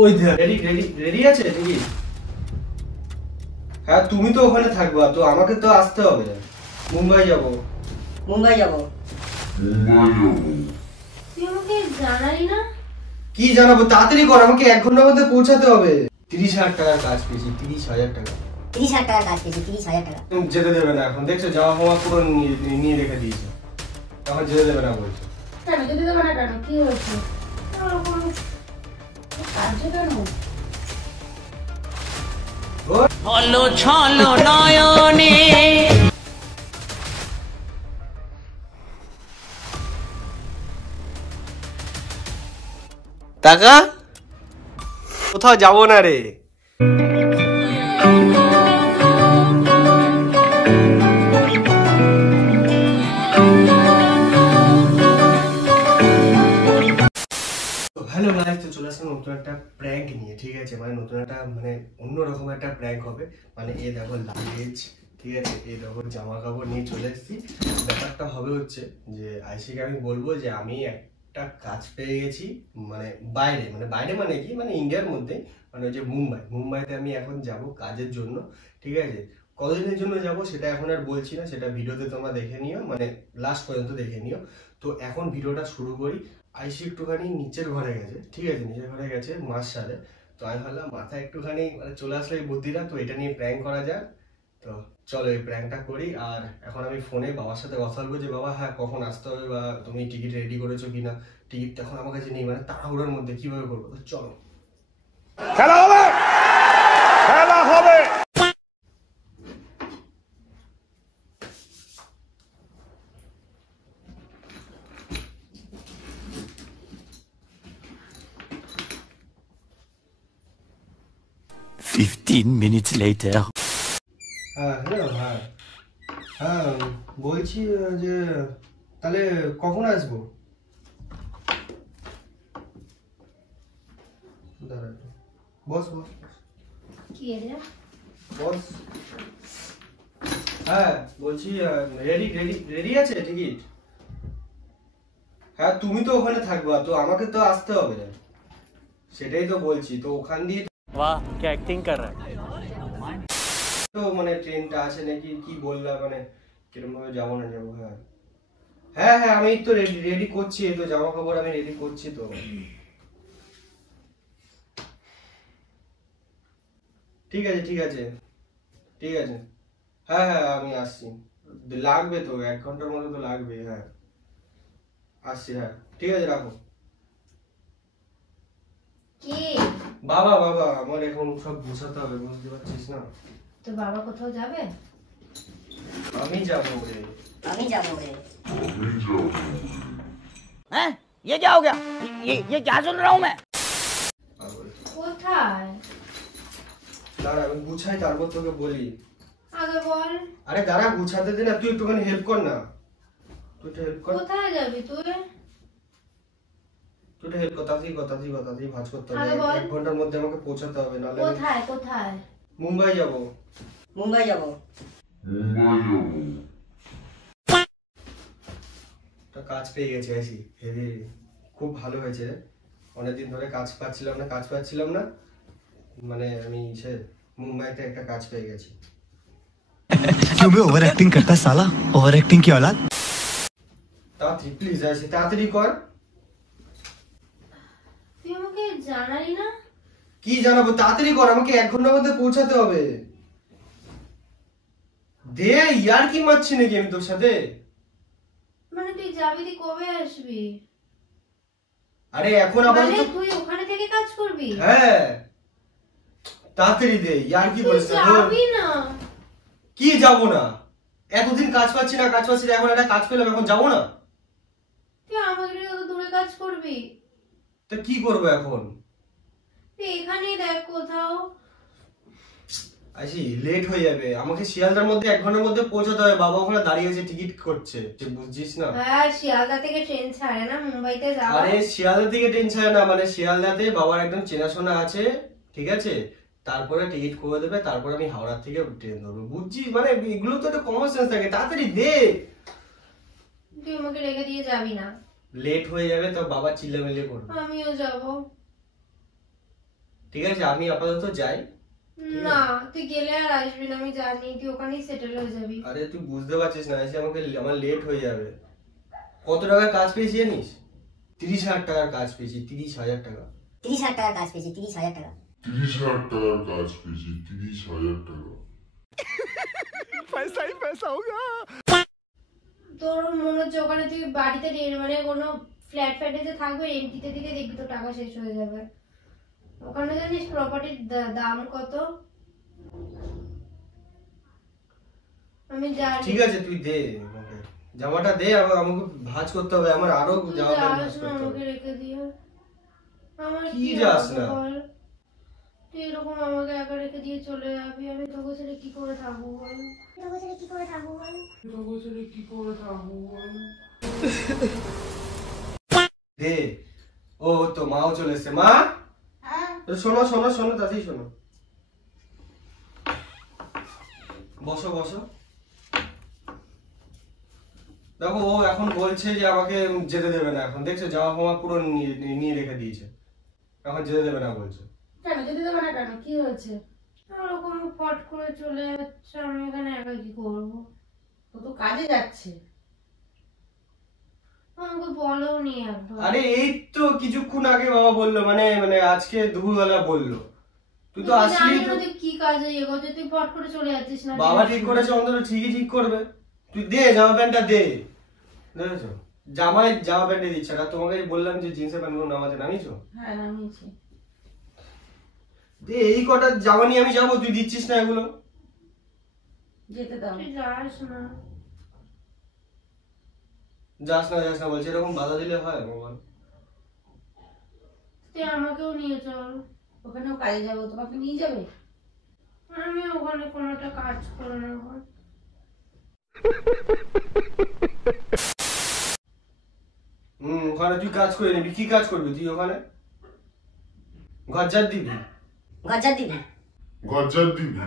ওই ready ready ready আছে নাকি? হ্যাঁ তুমি তো ওখানে থাকবা, তো আমাকে তো আসতে হবে। মুম্বাই যাব। মুম্বাই যাব। তুই আমাকে জানাই না? কি জানাবো, তাড়াতাড়ি কর, আমাকে 1 ঘন্টার মধ্যে পৌঁছাতে হবে। 30,000 টাকার কাজ পেয়েছি। 30,000 টাকা। 30,000 টাকার কাজ পেয়েছি। 30,000 টাকা। তুমি যেতে দেবে না এখন, দেখছো যাওয়া হওয়া পুরো নিয়ে রেখে দিয়েছে। এখন যেতে দেবে না বলছো। কেন যেতে দেবে না? কেন কি হয়েছে? হলো ছলো নয়নে টাকা কোথাও যাবো না রে। হ্যালো গাইস, তো চলে আসলাম নতুন একটা প্র্যাঙ্ক নিয়ে। ঠিক আছে, মানে নতুন একটা মানে অন্যরকম একটা প্র্যাঙ্ক হবে। মানে এই দেখো লাগেজ, ঠিক আছে, এই দেখো জামা কাপড় নিয়ে চলে এসেছি। ব্যাপারটা হবে হচ্ছে যে আইসিকে আমি বলবো যে আমি একটা কাজ পেয়ে গেছি, মানে বাইরে মানে কি, মানে ইন্ডিয়ার মধ্যে, মানে ওই যে মুম্বাইতে আমি এখন যাব কাজের জন্য। ঠিক আছে, কতদিনের জন্য যাব সেটা এখন আর বলছি না, সেটা ভিডিওতে তোমরা দেখে নিও, মানে লাস্ট পর্যন্ত দেখে নিও। তো এখন ভিডিওটা শুরু করি। আইসি একটুখানি নিচের ঘরে গেছে, ঠিক আছে, নিচের ঘরে গেছে মার সাথে। তো আমি ভাবলাম মাথায় একটুখানি মানে চলে আসলো এই বুদ্ধিটা, তো এটা নিয়ে প্র্যাঙ্ক করা যায়। তো চলো এই প্র্যাঙ্কটা করি। আর এখন আমি ফোনে বাবার সাথে কথা বলবো যে বাবা হ্যাঁ কখন আসতে হবে, বা তুমি টিকিট রেডি করেছো কিনা। টিকিট এখন আমার কাছে নেই, মানে তাড়াহুড়োর মধ্যে কিভাবে করবো। তো চলো খেলা হবে, খেলা হবে। minutes later. হ্যাঁ হ্যালো, হ্যাঁ হ্যাঁ বলছি যে তাহলে কখন আসবো? দাঁড়া বস বস কি রে? বস হ্যাঁ বলছি রেডি রেডি রেডি আছে টিকিট? হ্যাঁ তুমি তো ওখানে থাকবা, তো আমাকে তো আসতে হবে। সেটাই তো বলছি, তো ওখান দিয়ে वाह क्या एक्टिंग कर रहा है। তো মানে ট্রেনটা আছে নাকি কি বললাম, মানে কিরকম ভাবে যাবো না যাবো। হ্যাঁ হ্যাঁ হ্যাঁ আমি তো রেডি রেডি করছি, এই তো জামা কাপড় আমি রেডি করছি। তো ঠিক আছে ঠিক আছে ঠিক আছে, হ্যাঁ হ্যাঁ আমি আসছি। লাগবে তো 1 ঘন্টার মতো তো লাগবে। হ্যাঁ আসছি, হ্যাঁ ঠিক আছে রাখো। কে? বাবা বাবা আমার এখন সব গুছাতে হবে, বুঝতে পারছিস না। তো বাবা কোথাও যাবে? আমি যাবো রে। আমি যাব রে। हैं ये क्या हो गया, ये क्या सुन रहा हूँ मैं। কোথায়? দাঁড়া আমি গুছাই তারপর তোকে বলি। আগে বল। আরে দাঁড়া গুছাতে দে না, তুই একটুখানি হেল্প কর না। তুই একটু হেল্প কর, কোথায় যাবি তুই? তুই একটু হেল্প কর, তাড়াতাড়ি ভাঁজ করতে হবে। আগে বল। 1 ঘন্টার মধ্যে আমাকে পৌঁছাতে হবে, নাহলে আমি কোথায় কোথায়? মুম্বাই যাব। মুম্বাই যাব। একটা কাজ পেয়ে গেছি আইসি, হেভি খুব ভালো হয়েছে। অনেকদিন ধরে কাজ পাচ্ছিলাম না, মানে আমি সে মুম্বাইতে একটা কাজ পেয়ে গেছি। क्यों बे ओवर एक्टिंग करता है साला, ओवर एक्टिंग की औलाद। তাড়াতাড়ি প্লিজ আইসি, তাড়াতাড়ি কর। তুই আমাকে জানাই না? কি জানাবো, তাড়াতাড়ি কর, আমাকে 1 ঘন্টার মধ্যে পৌঁছাতে হবে। দে ইয়ার কি মারছি নাকি আমি তোর সাথে? মানে তুই যাবি, তুই কবে আসবি? আরে এখন আবার মানে তুই ওখানে থেকে কাজ করবি? হ্যাঁ তাড়াতাড়ি দে, ইয়ার কি তুই বলিস না। যাবি না? কি যাবো না, এতদিন কাজ পাচ্ছি না, এখন একটা কাজ পেলাম, এখন যাবো না? তুই আমাকে নিয়ে কত দূরে কাজ করবি? তা কি করবো এখন? তুই এখানেই দেখ কোথাও। আইসি লেট হয়ে যাবে, আমাকে শিয়ালদার মধ্যে 1 ঘন্টার মধ্যে পৌঁছাতে হবে। বাবা ওখানে দাঁড়িয়ে আছে, টিকিট করছে, তুই বুঝছিস না? হ্যাঁ শিয়ালদা থেকে ট্রেন ছাড়ে না মুম্বাইতে যাওয়া? আরে শিয়ালদা থেকে ট্রেন ছাড়ে না, মানে শিয়ালদাতে বাবার একদম চেনাশোনা আছে, ঠিক আছে, তারপরে টিকিট করে দেবে, তারপরে আমি হাওড়া থেকে ট্রেন ধরবো, বুঝছিস? মানে এগুলো তো একটা কমন সেন্স থাকে, তাড়াতাড়ি দে। তুই আমাকে রেখে দিয়ে যাবি না? লেট হয়ে যাবে তো বাবা চিল্লামিল্লি করবে। আমিও যাব। ঠিক আছে আমি আপাতত যাই। না তুই গেলে আর আসবি না, আমি জানি তুই ওখানেই সেটেল হয়ে যাবি। আরে তুই বুঝতে পারছিস না, এসে আমার লেট হয়ে যাবে। কত টাকার কাজ পেয়েছি জানিস? 30,000 টাকার কাজ পেয়েছি। 30,000 টাকা। 30,000 টাকার কাজ পেয়েছি, 30,000 টাকা। 30,000 টাকার কাজ পেয়েছি, 30,000 টাকা। पैसा ही पैसा होगा। তোর মনে হচ্ছে ওখানে তুই বাড়িতে মানে কোনো ফ্ল্যাট ফ্ল্যাটে থাকবে, রেন্টিতে দিকে দেখবি তো টাকা শেষ হয়ে যাবে। ওখানে জানিস প্রপার্টির দাম কত? আমি জানি। ঠিক আছে তুই দে আমাকে জামাটা দে, আমাকে ভাঁজ করতে হবে, আমার আরো তুই জামা প্যান্ট যাস ভাঁজ না, করতে আমাকে হবে। রেখে দিয়ে। আমার কি কি যাস হবে না? বল? তুই এরকম আমাকে একা রেখে দিয়ে চলে যাবি, আমি তোকে ছেড়ে কি করে থাকবো বল? তোকে ছেড়ে কি করে থাকবো বল? তোকে ছেড়ে কি করে থাকবো বল? দে। ও তো মাও চলে এসছে। মা তো শোনো শোনো শোনো, তাতেই শোনো। বসো বসো। দেখো ও এখন বলছে যে আমাকে যেতে দেবে না। এখন দেখছো জামা ফামা পুরো নিয়ে রেখে দিয়েছে, এখন যেতে দেবে না বলছে। কেন যেতে দেবে না? কেন কি হয়েছে? ওরকম ফট করে চলে যাচ্ছে, আমি এখানে একা কি করবো? ও তো কাজে যাচ্ছে। আমাকে বলো নি একবার। আরে এই তো কিছুক্ষণ আগে বাবা বললো, মানে মানে আজকে দুপুরবেলা বললো। তুই তো আসলি জানি তো। না তুই কি কাজে ইয়ে করছিস, তুই ফট করে চলে যাচ্ছিস না। বাবা ঠিক করেছে, অন্তত ঠিকই ঠিক করবে। তুই দে জামা প্যান্টটা দে। দেখেছো জামা প্যান্টে দিচ্ছে না। তোমাকে বললাম যে জিন্সের প্যান্ট গুলো নামাতে, নামিয়েছো? হ্যাঁ নামিয়েছি। দে, এই কটা জামা নিয়ে আমি যাবো, তুই দিচ্ছিস না এগুলো। যেতে দাও। তুই যাস না। যাস না বলছে, এরকম বাধা দিলে হয় ভগবান? তুই আমাকেও নিয়ে চল। ওখানেও কাজে যাবো, তোমাকে নিয়ে যাবে? আমি ওখানে কোনো একটা কাজ করে নেবো। ওখানে তুই কাজ করে নিবি। কি কাজ করবি তুই ওখানে? ঘর ঝাড় দিবি? গজ্জার দিবি? গজ্জার দিবি?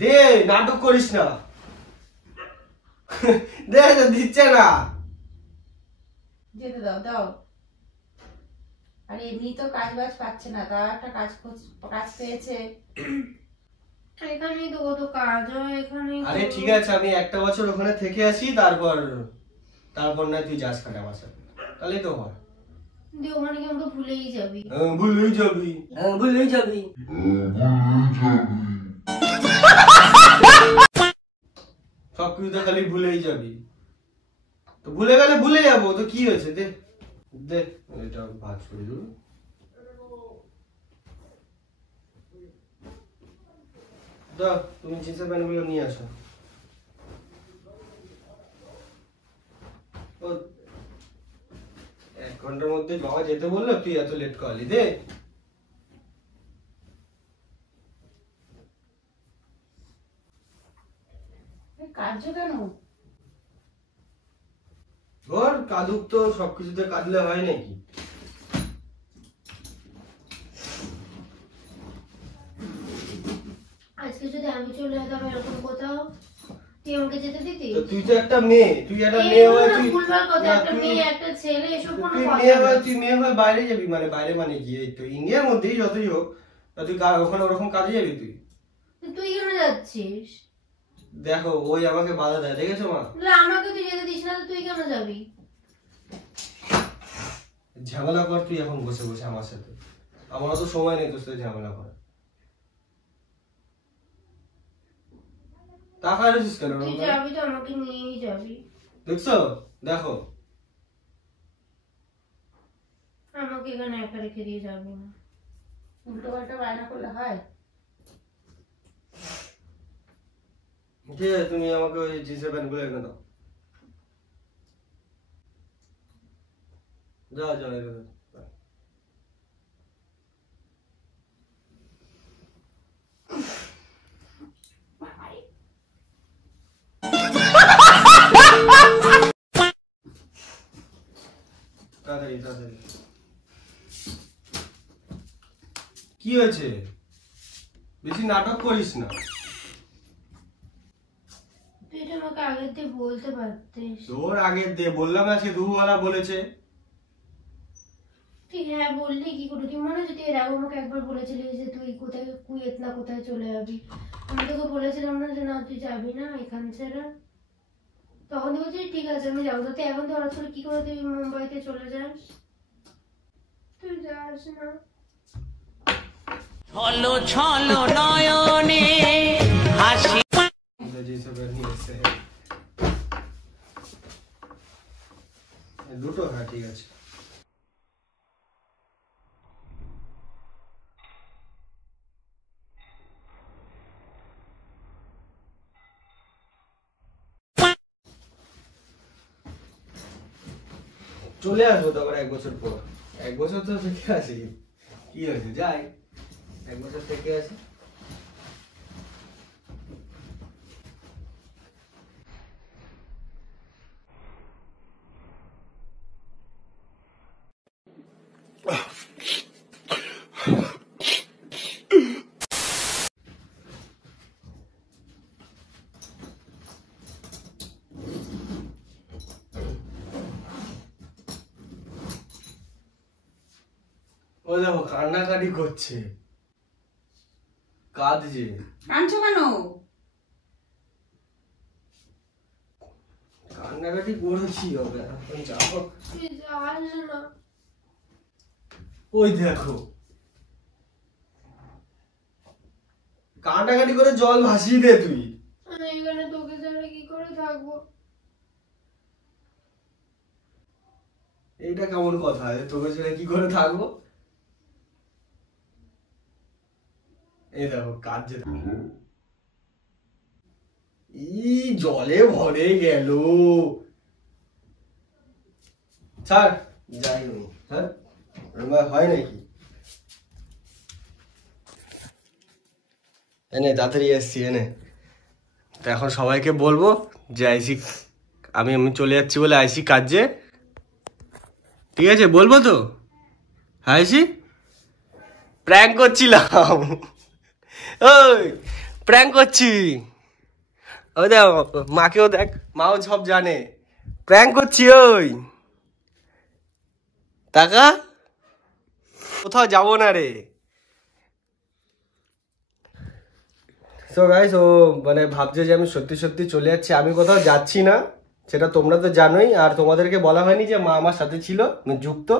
দে, নাটক করিস না। দে, দিচ্ছে না। যেতে দাও দাও। আর এমনি তো কাজ বাজ পাচ্ছে না, তাও একটা কাজ পেয়েছে। এখানেই তো কত কাজ হয় এখানে। আরে ঠিক আছে, আমি একটা বছর ওখানে থেকে আসি, তারপর না তুই যাস কানে আমার সাথে, তাহলেই তো হয়। তুই ওখানে কি আমাকে ভুলেই যাবি? ভুলেই যাবি। ভুলেই যাবি। সবকিছুতে খালি ভুলেই যাবি। তো ভুলে গেলে ভুলে যাবো, তো কি হয়েছে? দে দে, এটা ভাজ করে দেবো। দাও, তুমি জিন্সের প্যান্ট গুলো নিয়ে আসো। ও 1 ঘন্টার মধ্যে বাবা যেতে বললো, তুই এত লেট করলি। দে। কাজও কেন? ওর কাদুক তো সবকিছুতে কাঁদলে হয় নাকি? আজকে যদি আমি চলে যেতাম এরকম কোথাও, তুই আমাকে যেতে দিতি? তো তুই তো একটা মেয়ে, তুই একটা মেয়ে হয়ে তুই ভুলভাল কথা, না, একটা তুই- মেয়ে একটা ছেলে, এসব কোনো তুই কথা মেয়ে না। হয়ে বাইরে যাবি, মানে বাইরে মানে কি এই তো ইন্ডিয়ার মধ্যেই যতই হোক, তা তুই ওখানে ওরকম কাজে যাবি তুই? তুই কেন যাচ্ছিস? দেখো ওই আমাকে বাধা দেয়, দেখেছো মা? না আমাকে তুই যেতে দিস না, তো তুই কেন যাবি? ঝামেলা কর তুই এখন বসে বসে আমার সাথে, আমার তো সময় নেই তোর সাথে ঝামেলা করার। টাকা রেছিস কেন? তুই যাবি তো আমাকে নিয়েই যাবি। দেখছো? দেখো আমাকে এখানে একা রেখে দিয়ে যাবি না। উল্টো পাল্টা বায়না করলে হয়? ঠিক আছে, তুমি আমাকে ওই জিন্সের প্যান্ট গুলো এনে দাও। যাও যাও এনে দাও। তাড়াতাড়ি তাড়াতাড়ি। কি হয়েছে? বেশি নাটক করিস না। আগে তুই বলতে পারতিস। তোর আগে দে বললাম আজকে দুপুরবেলা বলেছে। তুই হ্যাঁ বললি কি করে? তুই মনে যদি এর আগে আমাকে একবার বলেছিলি যে তুই কোথায় কুয়েত না কোথায় চলে যাবি, আমি তোকে বলেছিলাম না যে না তুই যাবি না এখান ছেড়ে? তখন তুই বলছিস ঠিক আছে আমি যাবো। তুই এখন তো হঠাৎ করে কি করে তুই মুম্বাইতে চলে যাস? তুই যাস না। ছলো ছলো নয়নে হাসি দুটো, হ্যাঁ ঠিক আছে। চলে আসবো তো আবার 1 বছর পর। 1 বছর তো থেকে আসি, কি হয়েছে যাই 1 বছর থেকে আসি। ও দেখো কান্নাকাটি করছে, কাঁদছে। কাঁদছো কেন? কান্নাকাটি করেছি হবে, এখন যাবো। তুই যাস না। ওই দেখো কান্নাকাটি করে জল ভাসিয়ে দে তুই। আমি এখানে তোকে ছাড়া কি করে থাকবো? এইটা কেমন কথা, তোকে ছেড়ে কি করে থাকবো? এই দেখো কাঁদছে, জলে ভরে গেল। ছাড় যাই নি, হ্যাঁ হয় নাকি? এনে তাড়াতাড়ি এসছি এনে। তো এখন সবাইকে বলবো যে আইসি আমি চলে যাচ্ছি বলে আইসি কাজে, ঠিক আছে? বলবো তো আইসি প্র্যাঙ্ক করছিলাম, ওই প্র্যাঙ্ক করছি। ওই দেখ মাকেও দেখ, মাও সব জানে প্র্যাঙ্ক করছি। ওই টাকা কোথাও যাবো না রে। সো গাইস, ও মানে ভাবছে যে আমি সত্যি সত্যি চলে যাচ্ছি। আমি কোথাও যাচ্ছি না, সেটা তোমরা তো জানোই। আর তোমাদেরকে বলা হয়নি যে মা আমার সাথে ছিল যুক্ত,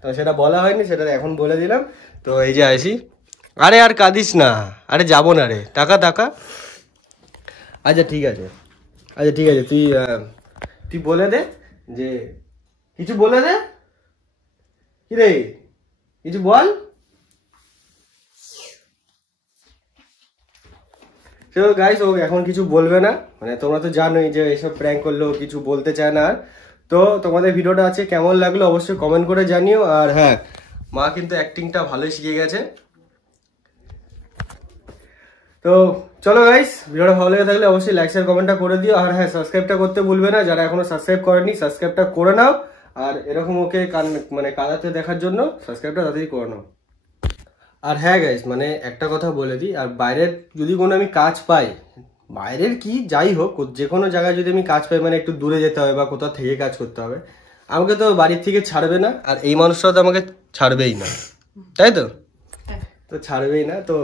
তো সেটা বলা হয়নি, সেটা এখন বলে দিলাম। তো এই যে আইসি। আরে আর কাঁদিস না, আরে যাবো না রে। টাকা টাকা আচ্ছা ঠিক আছে, আচ্ছা ঠিক আছে, তুই বলে দে যে কিছু বলে দে। কি রে কিছু বল। তো গাইস, ও এখন কিছু বলবে না, মানে তোমরা তো জানোই যে এইসব প্র্যাঙ্ক করলেও কিছু বলতে চায় না আর। তো তোমাদের ভিডিওটা আছে কেমন লাগলো অবশ্যই কমেন্ট করে জানিও। আর হ্যাঁ, মা কিন্তু অ্যাক্টিংটা ভালোই শিখে গেছে। তো চলো গাইস, ভিডিওটা ভালো লেগে থাকলে অবশ্যই লাইক শেয়ার কমেন্টটা করে দিও। আর হ্যাঁ, সাবস্ক্রাইবটা করতে ভুলবে না, যারা এখনো সাবস্ক্রাইব করেনি সাবস্ক্রাইবটা করে নাও। আর এরকম ওকে মানে কাঁদাতে দেখার জন্য সাবস্ক্রাইবটা তাড়াতাড়ি করে নাও। আর হ্যাঁ গাইস, মানে একটা কথা বলে দিই, আর বাইরের যদি কোনো আমি কাজ পাই, বাইরের কি যাই হোক, যে কোনো জায়গায় যদি আমি কাজ পাই, মানে একটু দূরে যেতে হবে বা কোথাও থেকে কাজ করতে হবে, আমাকে তো বাড়ির থেকে ছাড়বে না। আর এই মানুষটাও তো আমাকে ছাড়বেই না, তাই তো? তো ছাড়বেই না। তো